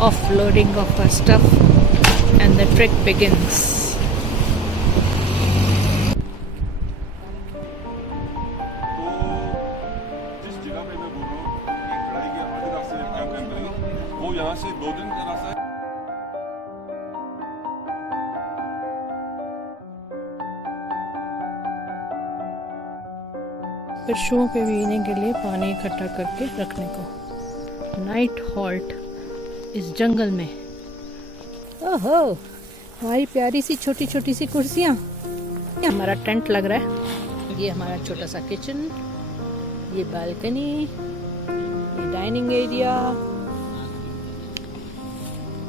offloading of our stuff, and the trek begins. जिस जगह पे मैं बोल रहा हूँ कि कढ़ाई के आधे रास्ते जब कैंप कैंप करेंगे, वो यहाँ से 2 दिन का रास्ता है। पशुओं पे पीने के लिए पानी इकट्ठा करके रखने को। नाइट हॉल्ट इस जंगल में। ओहो, हमारी प्यारी सी छोटी छोटी सी कुर्सियाँ। ये हमारा टेंट लग रहा है। ये हमारा छोटा सा किचन, ये बालकनी, ये डाइनिंग एरिया,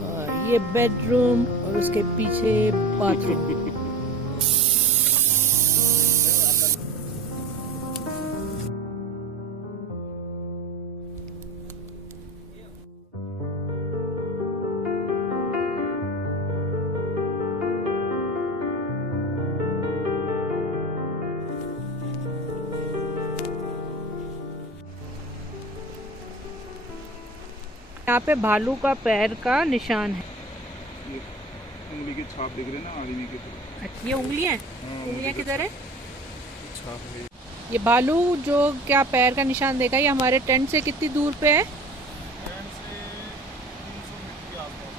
और ये बेडरूम, और उसके पीछे बाथरूम। यहाँ पे भालू का पैर का निशान है। ये उंगली के छाप दिख रहे हैं ना, आदमी के। अच्छा, ये उंगलियां हैं? उंगलियां किधर है? छाप है। ये भालू जो क्या पैर का निशान देखा, ये हमारे टेंट से कितनी दूर पे है?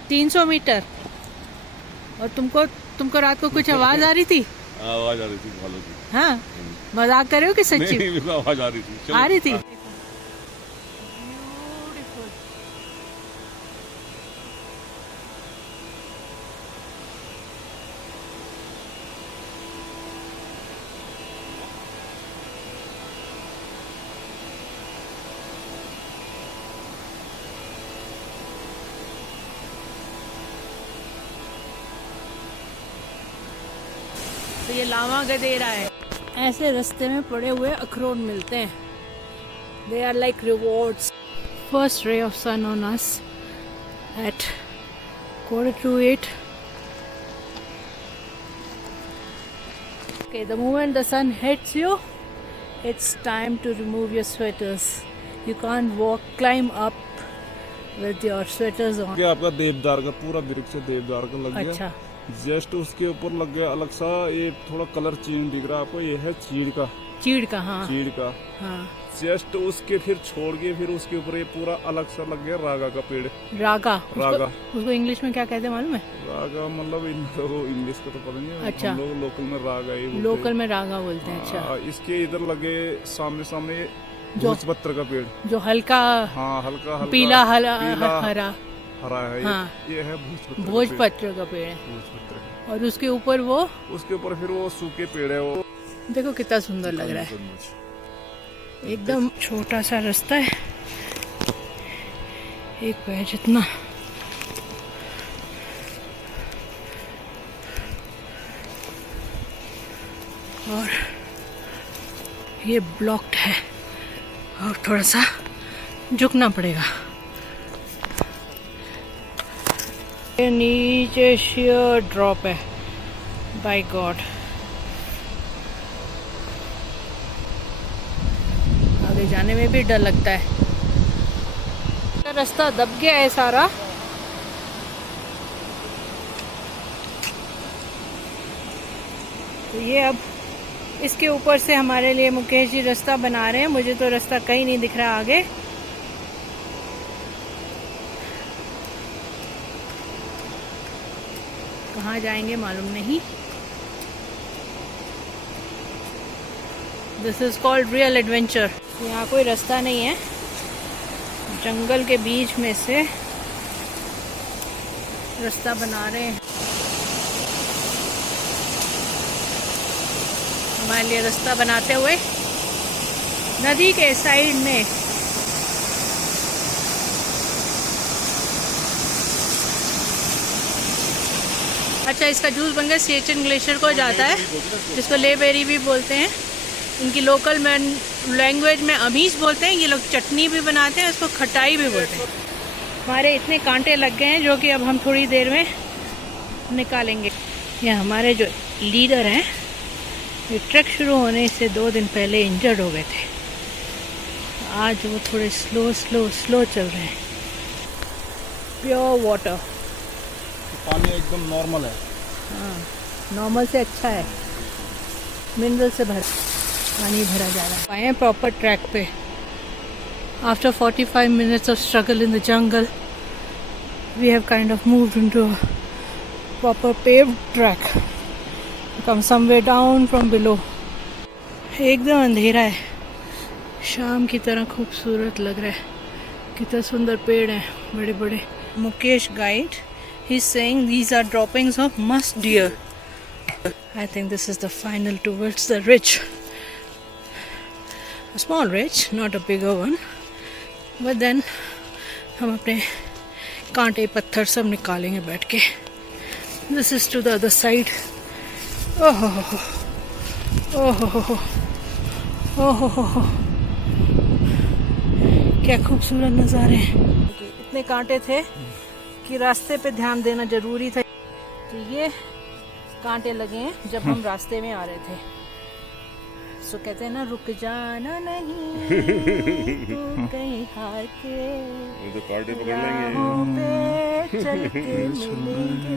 300 मीटर। और तुमको रात को कुछ आवाज आ रही थी? आवाज आ रही थी भालू की। हाँ, मजाक कर रहे हो कि सच्ची? नहीं, आवाज आ रही थी। आ रही थी। तो ये लावा गदेरा है। ऐसे रास्ते में पड़े हुए अखरोट मिलते हैं। They are like rewards. First ray of sun on us at 7:45. Okay, the moment the sun hits you, it's time to remove your sweaters. You can't climb up with your sweaters on. आपका देवदार का पूरा वृक्ष देवदार का लग गया। अच्छा। जस्ट उसके ऊपर लग गया अलग सा, ये थोड़ा कलर चेंज दिख रहा है आपको। ये है चीड़ का। चीड़ का, हाँ। चीड़ का, हाँ। जस्ट उसके फिर छोड़ के फिर उसके ऊपर ये पूरा अलग सा लग गया रागा का पेड़। रागा। रागा। उसको इंग्लिश में क्या कहते हैं मालूम है? रागा मतलब इंग्लिश का तो पता नहीं है। अच्छा। हम लोग लोकल में रागा ही बोलते हैं। लोकल में रागा बोलते हैं। अच्छा। इसके इधर लगे सामने सामने भोजपत्र का पेड़, जो हल्का, हाँ हल्का पीला हरा हरा है। हाँ। ये है भोजपत्र का पेड़ है। भोजपत्र। और उसके ऊपर उसके ऊपर फिर वो सूखे पेड़ है। वो देखो कितना सुंदर लग रहा है। एकदम छोटा सा रास्ता है, एक पैर जितना। और ये ब्लॉक्ड है और थोड़ा सा झुकना पड़ेगा। ये नीचे शेयर ड्रॉप है। बाय गॉड, आगे जाने में भी डर लगता है। रास्ता दब गया है सारा। तो ये अब इसके ऊपर से हमारे लिए मुकेश जी रास्ता बना रहे हैं। मुझे तो रास्ता कहीं नहीं दिख रहा आगे। कहाँ जाएंगे मालूम नहीं। This is called real adventure. यहाँ कोई रास्ता नहीं है, जंगल के बीच में से रास्ता बना रहे हैं। हमारे लिए रास्ता बनाते हुए नदी के साइड में अच्छा, इसका जूस बनकर सिएचिन ग्लेशियर को जाता है, जिसको लेबेरी भी बोलते हैं। इनकी लोकल लैंग्वेज में अमीज बोलते हैं। ये लोग चटनी भी बनाते हैं, इसको खटाई भी बोलते हैं। हमारे इतने कांटे लग गए हैं जो कि अब हम थोड़ी देर में निकालेंगे। ये हमारे जो लीडर हैं, ये ट्रैक शुरू होने से 2 दिन पहले इंजर्ड हो गए थे। आज वो थोड़े स्लो चल रहे हैं। Pure water. पानी एकदम नॉर्मल है। हाँ, नॉर्मल से अच्छा है, मिनरल से भरा पानी भरा जा रहा है। आए हैं प्रॉपर ट्रैक पे। After 45 minutes of struggle in the jungle, we have kind of moved into a proper paved track. Come somewhere down from below. एकदम अंधेरा है, शाम की तरह खूबसूरत लग रहा है। कितना सुंदर पेड़ हैं बड़े बड़े। Mukesh guide, he is saying these are droppings of musk deer. I think this is the final towards the ridge. A small ridge, not a bigger one. But then हम अपने कांटे पत्थर सब निकालेंगे बैठ के। This is to the other side. ओह ओह ओह, क्या खूबसूरत नज़ारे हैं। इतने कांटे थे कि रास्ते पे ध्यान देना जरूरी था। तो ये कांटे लगे हैं जब हम रास्ते में आ रहे थे। सो कहते हैं ना, रुक जाना नहीं तू कहीं हार के, तो कांटे पकड़ लेंगे। राहों पे चल के मिलेंगे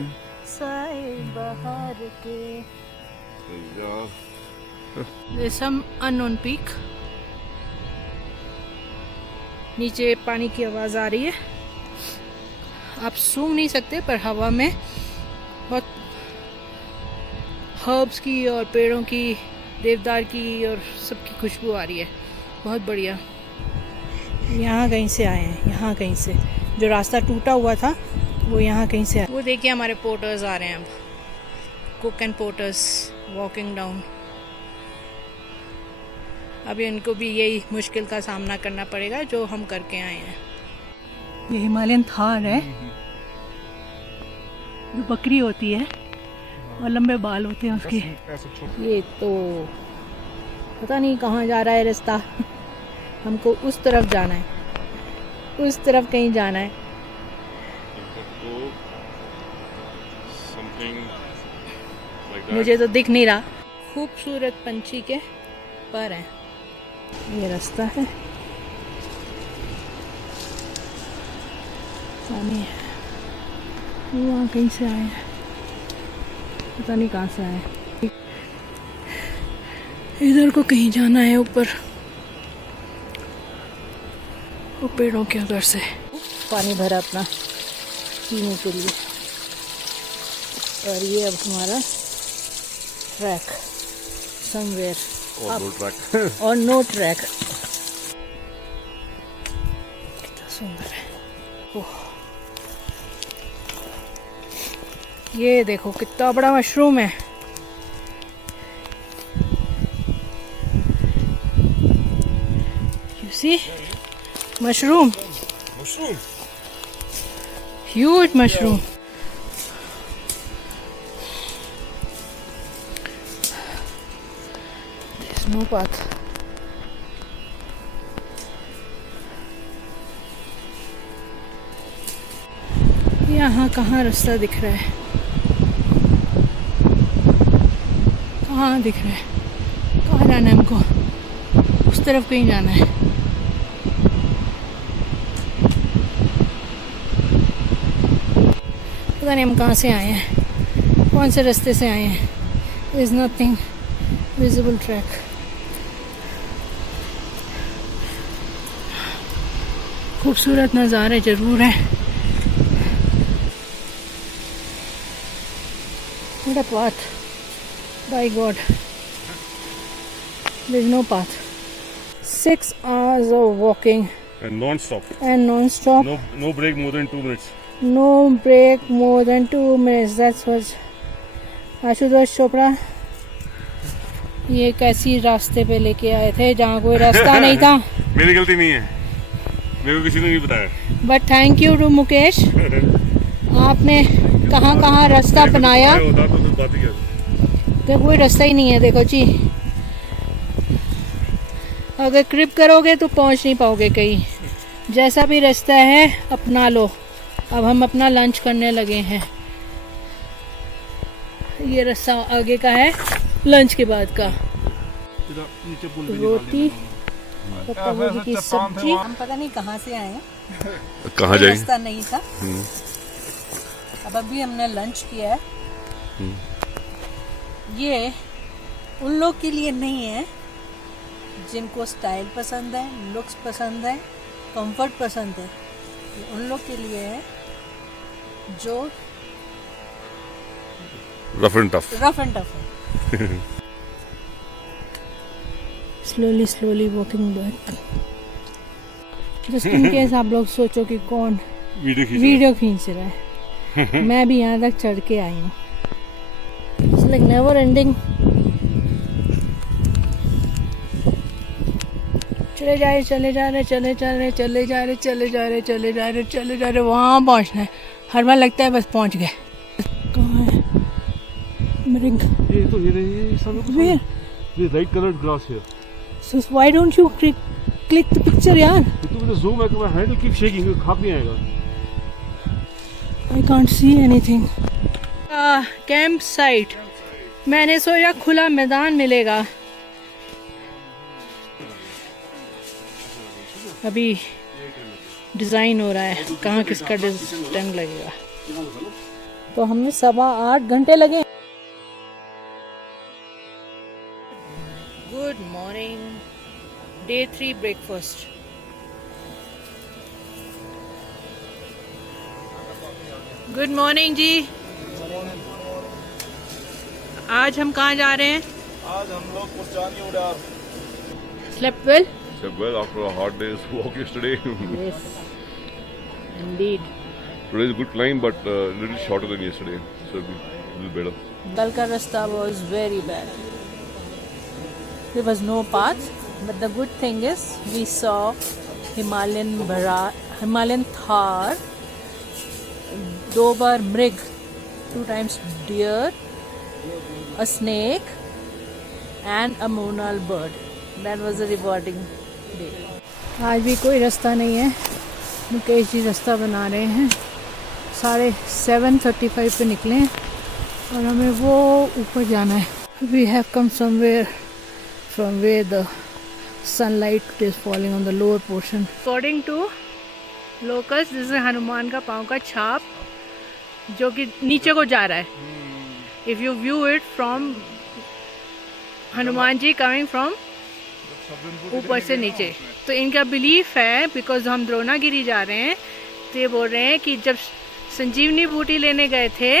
साए बहार के। There's some unknown peak. नीचे पानी की आवाज़ आ रही है, आप सूंघ नहीं सकते, पर हवा में बहुत हर्ब्स की और पेड़ों की, देवदार की और सबकी खुशबू आ रही है। बहुत बढ़िया। यहाँ कहीं से आए हैं, यहाँ कहीं से जो रास्ता टूटा हुआ था वो यहाँ कहीं से आया। वो देखिए हमारे पोर्टर्स आ रहे हैं अब, cook and porters walking down. अभी उनको भी यही मुश्किल का सामना करना पड़ेगा जो हम करके आए हैं। ये हिमालयन थार है, जो बकरी होती है और लंबे बाल होते हैं उसके। ये तो पता नहीं कहाँ जा रहा है रास्ता। हमको उस तरफ जाना है, उस तरफ कहीं जाना है। मुझे तो दिख नहीं रहा। खूबसूरत पंछी के पर हैं। ये रास्ता है, पानी है। वहाँ कहीं से आए हैं, पता नहीं कहाँ से आए। इधर को कहीं जाना है ऊपर, वो पेड़ों के उधर से पानी भरा अपना पीने के लिए। और ये अब हमारा ट्रैक समवेयर और नो ट्रैक। कितना सुंदर है। ओह, ये देखो कितना बड़ा मशरूम है। You see? Mushroom. Huge mushroom. There's no path. यहाँ कहाँ रास्ता दिख रहा है? कहाँ दिख रहा है? कहाँ जाना है हमको? उस तरफ कहीं जाना है। पता नहीं हम कहाँ से आए हैं, कौन से रास्ते से आए हैं। There is nothing visible track. खूबसूरत नज़ारे जरूर हैं। What a path! By God, there is no path. 6 hours of walking And non-stop. and non-stop. No break more than 2 minutes. No break more than 2 minutes. That's what Ashutosh Chopra ये कैसी रास्ते पे लेके आए थे जहाँ कोई रास्ता नहीं था। मेरी गलती नहीं है, मेरे को किसी ने नहीं बताया। But thank you to Mukesh, आपने कहाँ कहाँ रास्ता बनाया। होता तो बात ही क्या। तो कोई रास्ता ही नहीं है। देखो जी, अगर क्रिप करोगे तो पहुँच नहीं पाओगे कहीं। जैसा भी रास्ता है अपना लो। अब हम अपना लंच करने लगे हैं। ये रास्ता आगे का है, लंच के बाद का। रोटी, पत्ता गोभी की सब्जी। हम पता नहीं कहाँ से आए हैं, कहाँ कोई जाएंगे? रास्ता नहीं था। अब अभी हमने लंच किया है। ये उन लोग के लिए नहीं है जिनको स्टाइल पसंद है, लुक्स पसंद है, कंफर्ट पसंद है। ये उन लोग के लिए है जो रफ एंड टफ। है। Slowly walking back. Just in case आप लोग सोचो कि कौन वीडियो खींच रहा है, मैं भी यहाँ तक चढ़ के आई हूँ। It's like never ending. चले जा रहे वहाँ पहुँचना है। हर बार लगता है बस पहुँच गए। कहाँ है मृग? ये तो ये सब Where? ये राइट कलर्ड ग्रास है। So why don't you click the picture यार? ये तो मुझे ज़ूम है कि मैं हैंडल कीप शेकिंग, खाप नहीं आएगा। I can't see anything. Camp site. मैंने सोचा खुला मैदान मिलेगा। अभी डिजाइन हो रहा है कहाँ किसका टाइम लगेगा। तो हमें 7.25 घंटे लगे। Good morning, day 3 breakfast. Good morning जी। आज हम कहाँ जा रहे हैं? आज हम लोग कुर्चानी उड़ा। Slept well? Slept well after a hard day's walk yesterday. Yes, indeed. Today is a good climb, but a little shorter than yesterday, so it'll be a little better. कल का रास्ता was very bad. There was no path, but the good thing is we saw Himalayan Thar, 2 बार मृग, 2 times deer, a snake, and a monal bird. That was a rewarding day. आज भी कोई रास्ता नहीं है। मुकेश जी रास्ता बना रहे हैं। 7:35 पे निकले हैं और हमें वो ऊपर जाना है। We have come somewhere from where the sunlight is falling on the lower portion. According to locals, this is Hanuman का पाँव का छाप जो कि नीचे को जा रहा है। If you view it from Hanuman ji coming from ऊपर से नीचे, तो इनका बिलीफ है, बिकॉज हम द्रोणागिरी जा रहे हैं, तो ये बोल रहे हैं कि जब संजीवनी बूटी लेने गए थे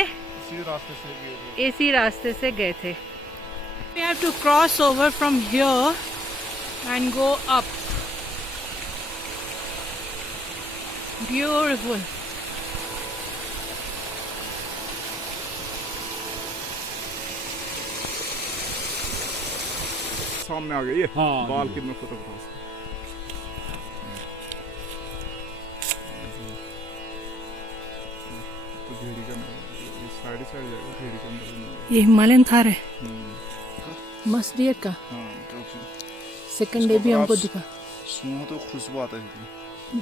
इसी रास्ते से गए थे। We have to cross over from here and go up. Beautiful. सामने आ गई है। हाँ, बाल कितने फोटोग्राफ। ये हिमालयन थार है, मस्त डियर का। सेकंड डे भी हमको दिखा। तो खुशबू आता है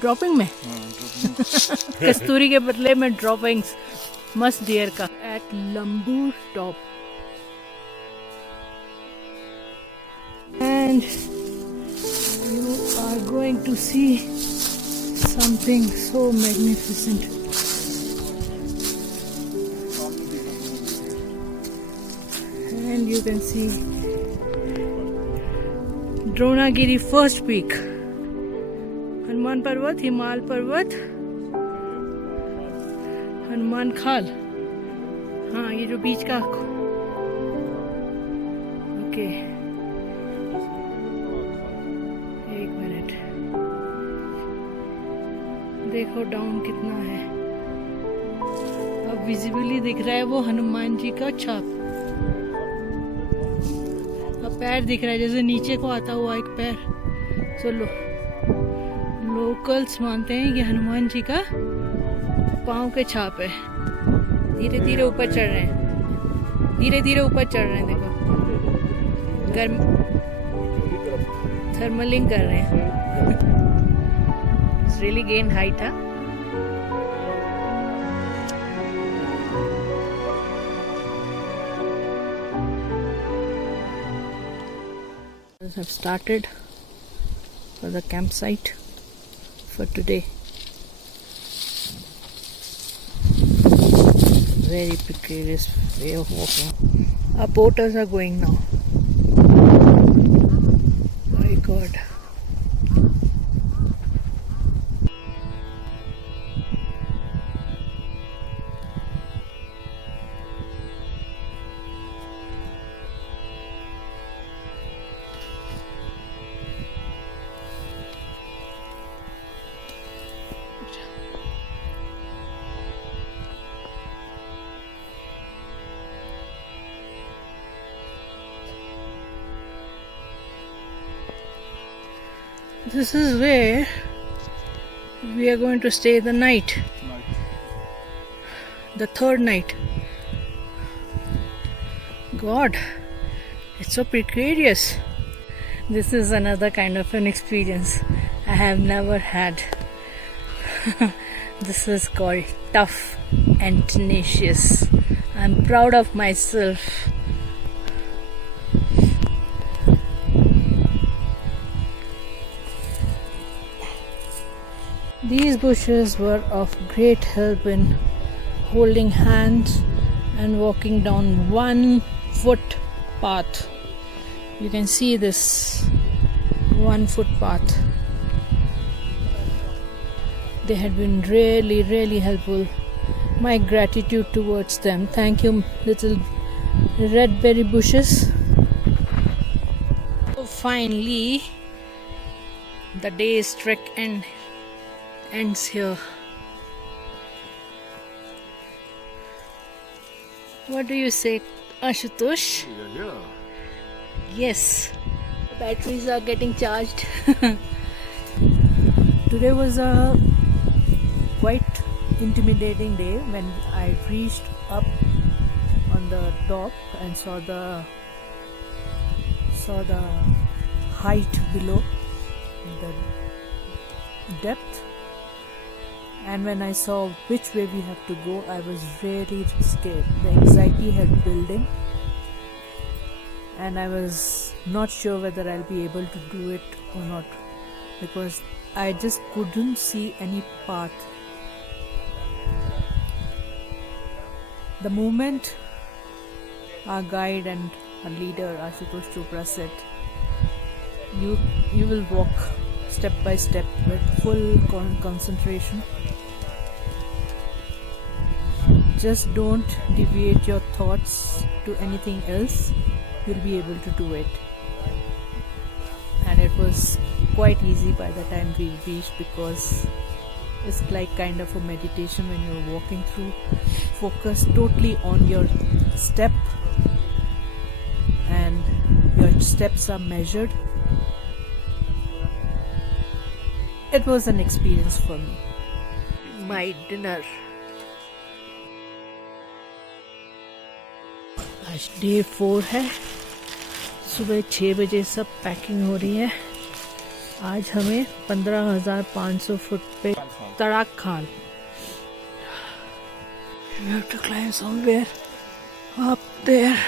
ड्रॉपिंग में। कस्तूरी के बदले में ड्रॉपिंग्स मस्त डियर का एट लंबू top. And you are going to see something so magnificent. And you can see Dronagiri first peak. Hanuman पर्वत, हिमाल पर्वत, हनुमान खाल। हाँ, ये जो बीच का ओके देखो डाउन कितना है। अब विजिबली दिख रहा है वो हनुमान जी का छाप। अब पैर दिख रहा है जैसे नीचे को आता हुआ एक पैर। चलो, लोकल्स मानते हैं कि हनुमान जी का पाँव के छाप है। धीरे धीरे ऊपर चढ़ रहे हैं, धीरे धीरे ऊपर चढ़ रहे हैं। देखो गर्म थर्मलिंग कर रहे हैं। It's really gained height, huh? Have started for the campsite for today. very precarious way of walking. Our porters are going now. My God. This is where we are going to stay the night. The third night. God, it's so precarious. This is another kind of an experience I have never had. This is called tough and tenacious. I'm proud of myself. These bushes were of great help in holding hands and walking down 1 foot path. You can see this 1 foot path. They had been really helpful. My gratitude towards them. Thank you, little red berry bushes. So finally, the day's trek ends here. What do you say, Ashutosh? Yeah. Yes, the batteries are getting charged. Today was a quite intimidating day when I reached up on the top and saw the height below, the depth. And when I saw which way we have to go, I was really scared. The anxiety had building, and I was not sure whether I'll be able to do it or not, because I just couldn't see any path. The moment our guide and our leader Ashutosh Chopra said, you will walk step by step with full concentration. Just don't deviate your thoughts to anything else. You'll be able to do it. And it was quite easy by the time we reached, because it's like kind of a meditation when you're walking through. Focus totally on your step, and your steps are measured. It was an experience for me. My dinner. आज day 4 है. सुबह 6 बजे सब packing हो रही है. आज हमें 15,500 फुट पे तड़ाक खाल. We have to climb somewhere up there.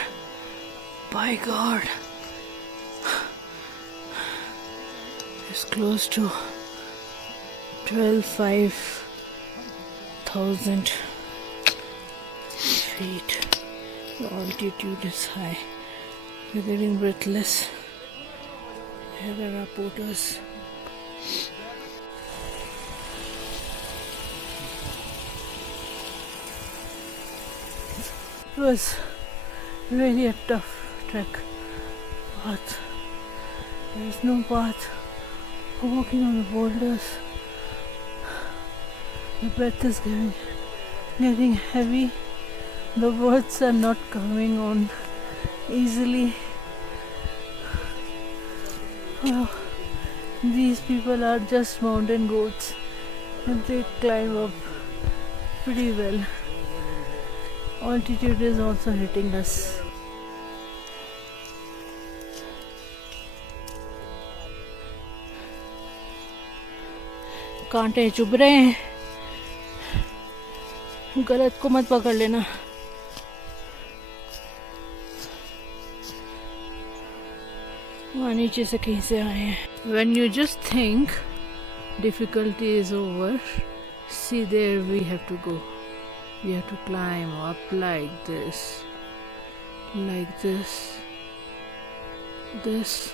By God, it's close to 12,500 feet. The altitude is high. We're getting breathless. Here there are porters. It was really a tough trek. Path. There is no path. Walking on the boulders. The breath is getting heavy. The words are not coming on easily. Oh, these people are just mountain goats, and they climb up pretty well. Altitude is also hitting us. कांटे चुभ रहे हैं. गलत को मत पकड़ लेना. वहाँ नीचे से कहीं से आए हैं. When you just think difficulty is over, see there we have to go. You have to climb up like this, this,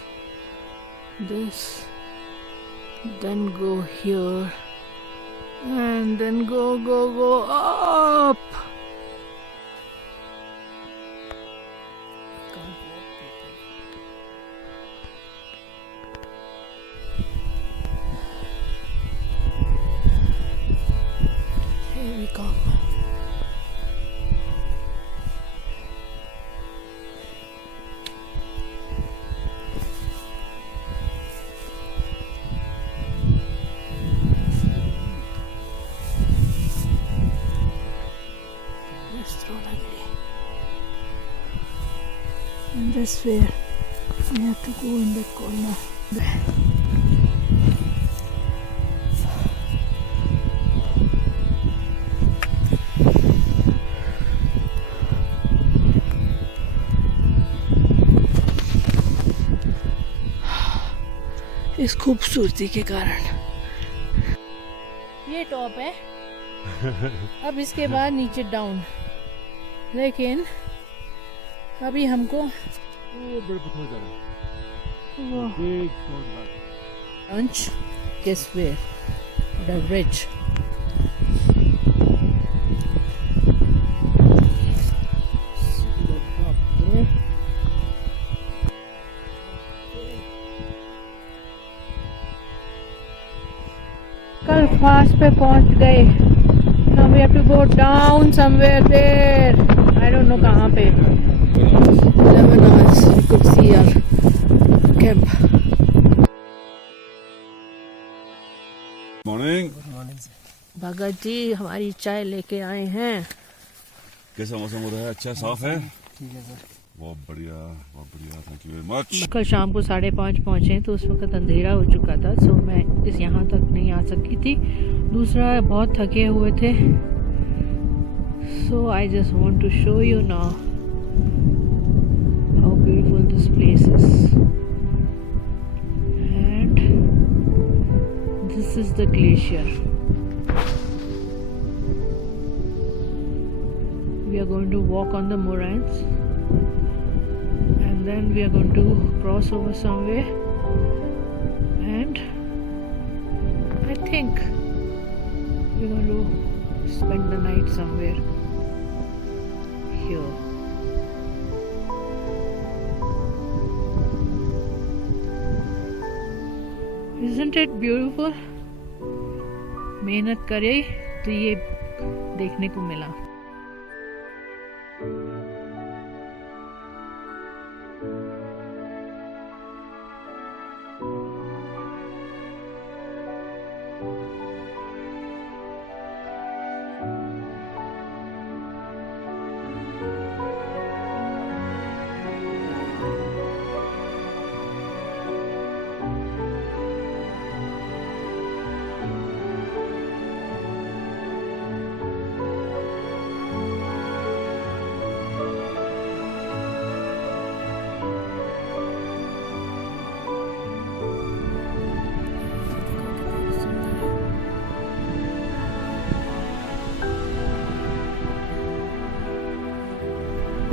then go here, and then go up. Can't walk properly. Here we come. And this way we have to go in the corner. इस खूबसूरती के कारण ये top है। अब इसके बाद नीचे डाउन, लेकिन अभी हमको lunch guess where the rich कल फास्ट पे पहुंच गए। Now we have to go down somewhere there. I don't know कहाँ पे। 11 hours we could see our camp. Morning. Bhagat ji हमारी चाय लेके आए हैं। कैसा मौसम हो रहा है? अच्छा साफ है? ठीक है सर। बहुत बढ़िया, थैंक यू वेरी मच। कल शाम को 5:30 पहुंचे तो उस वक्त अंधेरा हो चुका था, सो मैं इस यहाँ तक नहीं आ सकी थी। दूसरा बहुत थके हुए थे, so I just want to show you now how beautiful this place is, and this is the glacier. We are going to walk on the moraines, and then we are going to cross over somewhere, and I think we're going to spend the night somewhere here. Isn't it beautiful? मेहनत करे तो ये देखने को मिला।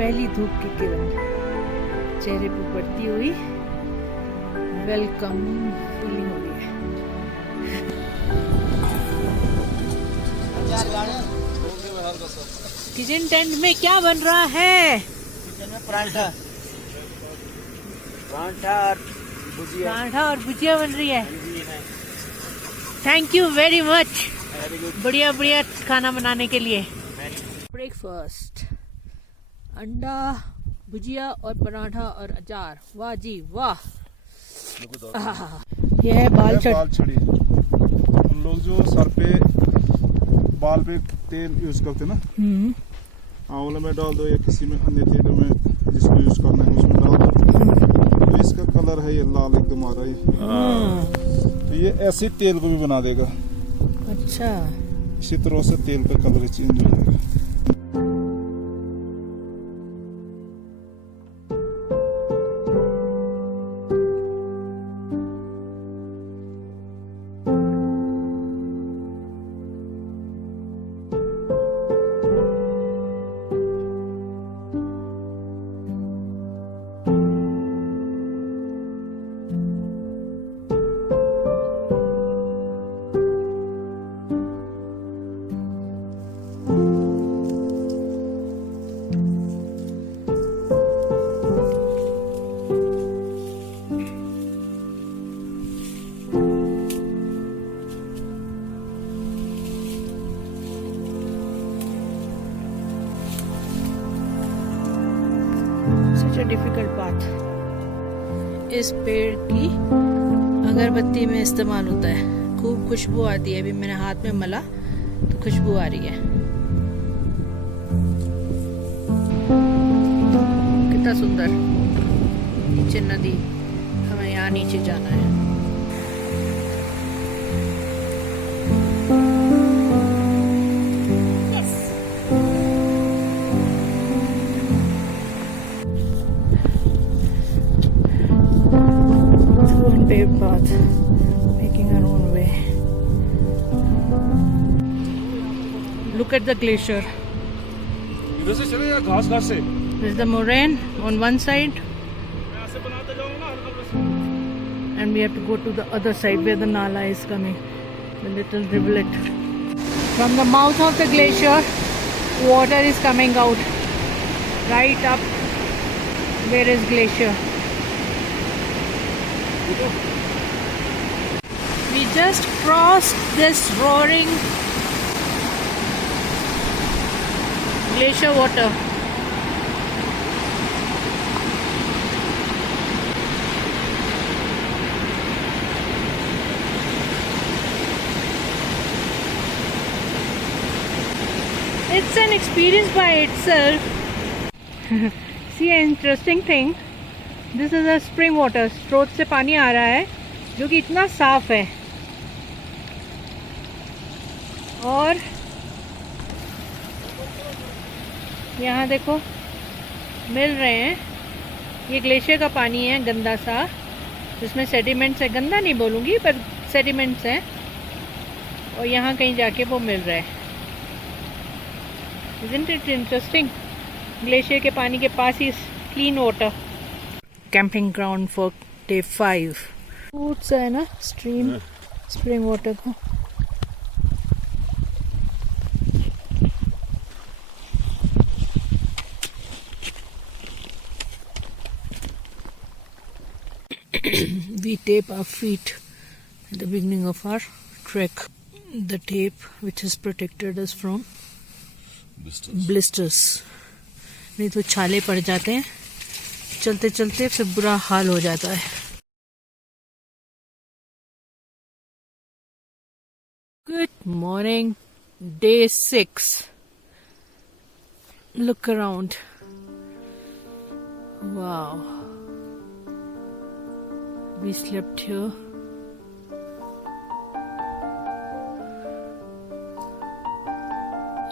पहली धूप की किरण चेहरे पर पड़ती हुई वेलकम फीलिंग हो रही है। किचन टेंट में क्या बन रहा है? किचन में पराठा और भुजिया बन रही है। थैंक यू वेरी मच, बढ़िया बढ़िया खाना बनाने के लिए। ब्रेकफास्ट, अंडा, भुजिया और पराठा और अचार। वाह जी वाह। यह है बाल छड़ी। हम लोग जो सर पे बाल पे तेल यूज करते ना, आंवले में डाल दो या किसी में अन्य तेल में जिसको यूज करना है उसमें डाल दो, तो इसका कलर है ये लाल एकदम आ रहा है। तो ये ऐसे तेल को भी बना देगा। अच्छा, इसी तरह से तेल का कलर चेंज हो जाएगा। पात इस पेड़ की अगरबत्ती में इस्तेमाल होता है। खूब खुशबू आती है। अभी मैंने हाथ में मला तो खुशबू आ रही है। कितना सुंदर। नीचे नदी, हमें यहाँ नीचे जाना है। Paved path, making our own way. Look at the glacier. इधर से चले या घास घास से? There's the moraine on one side, ऐसे बनाते जाऊंगा हल्का हल्का। and we have to go to the other side where the Nala is coming, the little rivulet. From the mouth of the glacier, water is coming out right up where is glacier. We just crossed this roaring glacier water. It's an experience by itself. See, an interesting thing. This is a spring water. स्रोत से पानी आ रहा है जो कि इतना साफ है। और यहाँ देखो मिल रहे हैं। ये ग्लेशियर का पानी है गंदा सा, जिसमें सेडिमेंट्स है। गंदा नहीं बोलूँगी पर सेडिमेंट्स हैं। और यहाँ कहीं जाके वो मिल रहा है। Isn't it interesting? ग्लेशियर के पानी के पास ही clean water. Camping ground for day 5। Roots है ना स्ट्रीम स्प्रिंग वाटर का। We tape our feet at the beginning of our trek. The tape which has protected us from blisters. नहीं तो छाले पड़ जाते हैं चलते चलते, फिर बुरा हाल हो जाता है। Good morning, day 6. Look around. Wow. We slept here.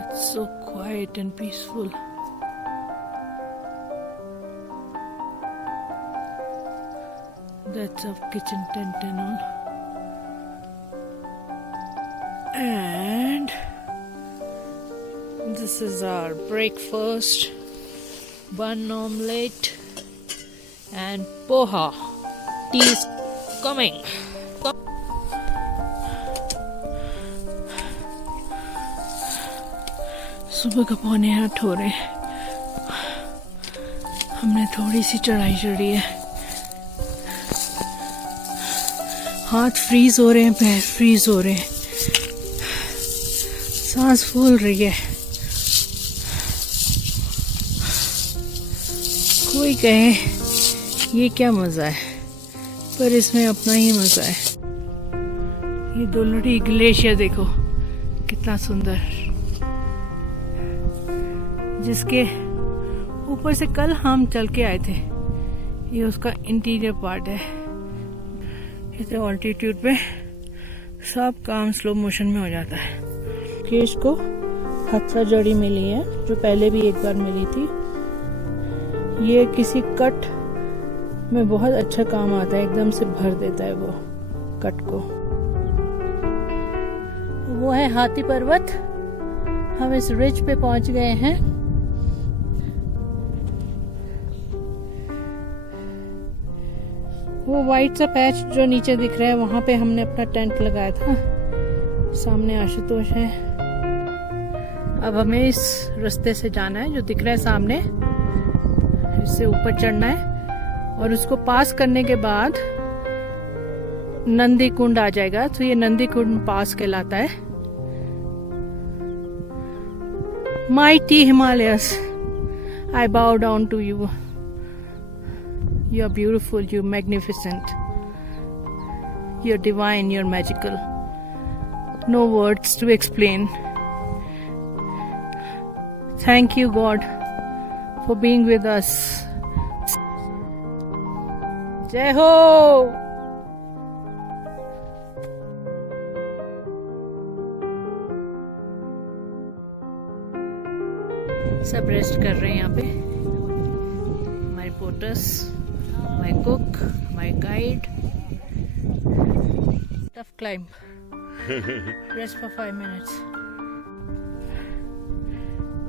It's so quiet and peaceful. That's our kitchen tent and all. And this is our breakfast. Bun omelette and poha. Tea is coming. सुबह का 7:45 हो रहे। हमने थोड़ी सी चढ़ाई चढ़ी है। हाथ फ्रीज हो रहे हैं, पैर फ्रीज हो रहे हैं, सांस फूल रही है। कोई कहे ये क्या मजा है, पर इसमें अपना ही मजा है। ये दोलड़ी ग्लेशियर देखो कितना सुंदर, जिसके ऊपर से कल हम चल के आए थे। ये उसका इंटीरियर पार्ट है। इतने ऑल्टीट्यूड पे सब काम स्लो मोशन में हो जाता है। केश को हत्सा जड़ी मिली है जो पहले भी एक बार मिली थी। ये किसी कट में बहुत अच्छा काम आता है, एकदम से भर देता है वो कट को। वो है हाथी पर्वत। हम इस रिज पे पहुंच गए हैं। वो वाइट सा पैच जो नीचे दिख रहा है वहां पे हमने अपना टेंट लगाया था। सामने आशुतोष है। अब हमें इस रास्ते से जाना है जो दिख रहा है सामने, इससे ऊपर चढ़ना है और उसको पास करने के बाद नंदी कुंड आ जाएगा। तो ये नंदी कुंड पास कहलाता है। Mighty Himalayas, I bow down to you. You're beautiful, you're magnificent. You're divine, you're magical. No words to explain. Thank you, God, for being with us. Jai Ho! सब रेस्ट कर रहे हैं यहाँ पे. हमारे porters, my cook, my guide. Tough climb. Rest for 5 minutes.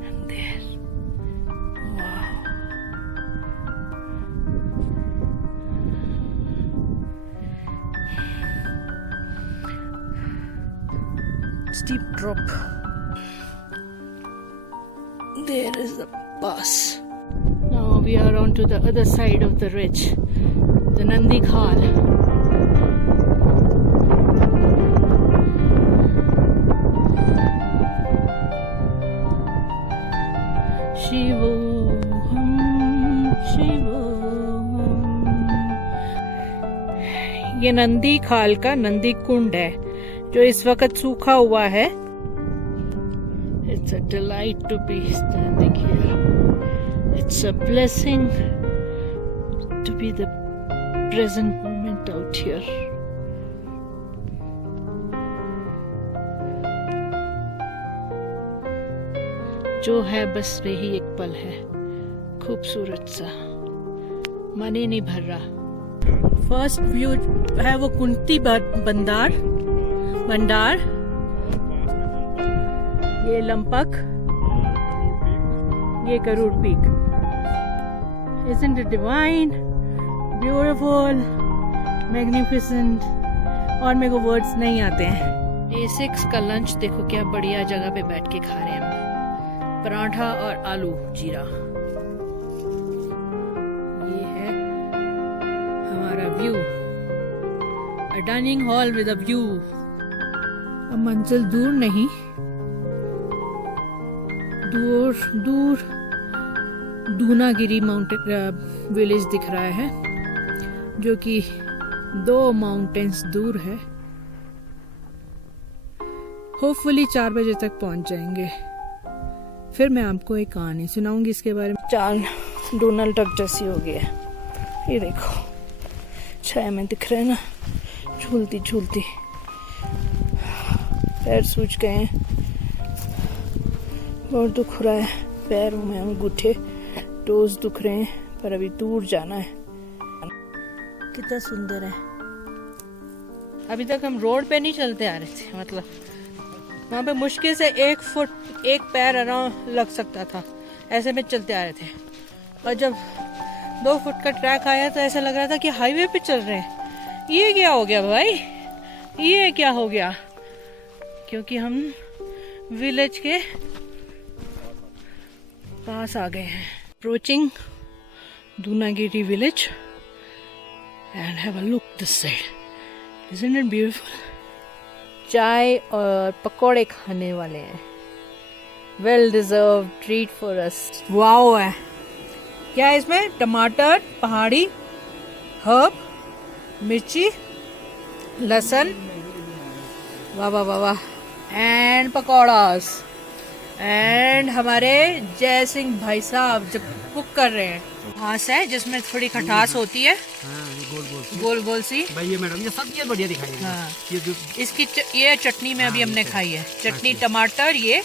And there. Wow. Steep drop. There is the pass. Now we are on to the other side of the ridge, the Nandi Khal. शिवोहम शिवोहम. ये नंदी खाल का नंदी कुंड है जो इस वक्त सूखा हुआ है. It's a delight to be standing here. It's a blessing to be the present moment out here. जो है बस वही एक पल है, खूबसूरत सा, मन ही नहीं भर रहा. फर्स्ट व्यू है वो कुंती बंदार भंडार. ये लंपक, ये Karur peak. Isn't it divine, beautiful, magnificent? और मेरे को वर्ड्स नहीं आते हैं. A6 का लंच देखो क्या बढ़िया जगह पे बैठ के खा रहे हैं हम. पराठा और आलू जीरा. ये है हमारा view, a dining hall with a view. अब मंजिल दूर नहीं, दूर दूर दूनागिरी माउंटेन विलेज दिख रहा है जो कि 2 माउंटेन्स दूर है. होपफुली 4 बजे तक पहुंच जाएंगे. फिर मैं आपको एक कहानी सुनाऊंगी इसके बारे में. चांद डोनाल्ड ट्रक जैसी हो गया है. ये देखो छाया में दिख रहा है ना, झूलती झूलती. पैर सूज गए हैं, बहुत दुख हो रहा है पैरों में. अंगूठे टोज दुख रहे हैं, पर अभी दूर जाना है. कितना सुंदर है. अभी तक हम रोड पे नहीं चलते आ रहे थे, मतलब वहाँ पे मुश्किल से 1 फुट एक पैर आराम लग सकता था, ऐसे में चलते आ रहे थे. और जब 2 फुट का ट्रैक आया तो ऐसा लग रहा था कि हाईवे पे चल रहे हैं. ये क्या हो गया भाई, ये क्या हो गया? क्योंकि हम विलेज के पास आ गए हैं. Approaching Dunagiri village and have a look this side. Isn't it beautiful? चाय और पकोड़े खाने वाले हैं. Well deserve treat for us. Wow है क्या है इसमें? टमाटर, पहाड़ी हर्ब, मिर्ची, लहसुन, वाह वाह वाह वाह, एंड पकौड़ास. एंड हमारे जय सिंह भाई साहब जब कुक कर रहे हैं. घास है जिसमें थोड़ी खटास होती है. गोल गोल सी. भाई ये मैडम ये सब्जी बढ़िया दिखाई है. हाँ. ये जो इसकी ये चटनी में अभी हमने खाई है. चटनी टमाटर, ये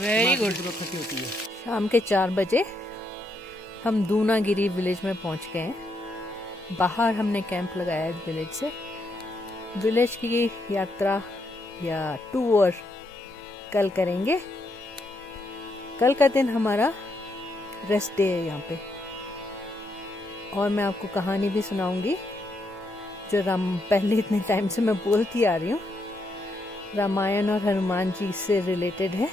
वेरी गुड. शाम के 4 बजे हम दूनागिरी विलेज में पहुंच गए हैं. बाहर हमने कैंप लगाया विलेज से. विलेज की यात्रा या टूर कल करेंगे. कल का दिन हमारा रेस्ट डे है यहाँ पे. और मैं आपको कहानी भी सुनाऊंगी जो पहले इतने टाइम से मैं बोलती आ रही हूँ. रामायण और हनुमान जी से रिलेटेड है.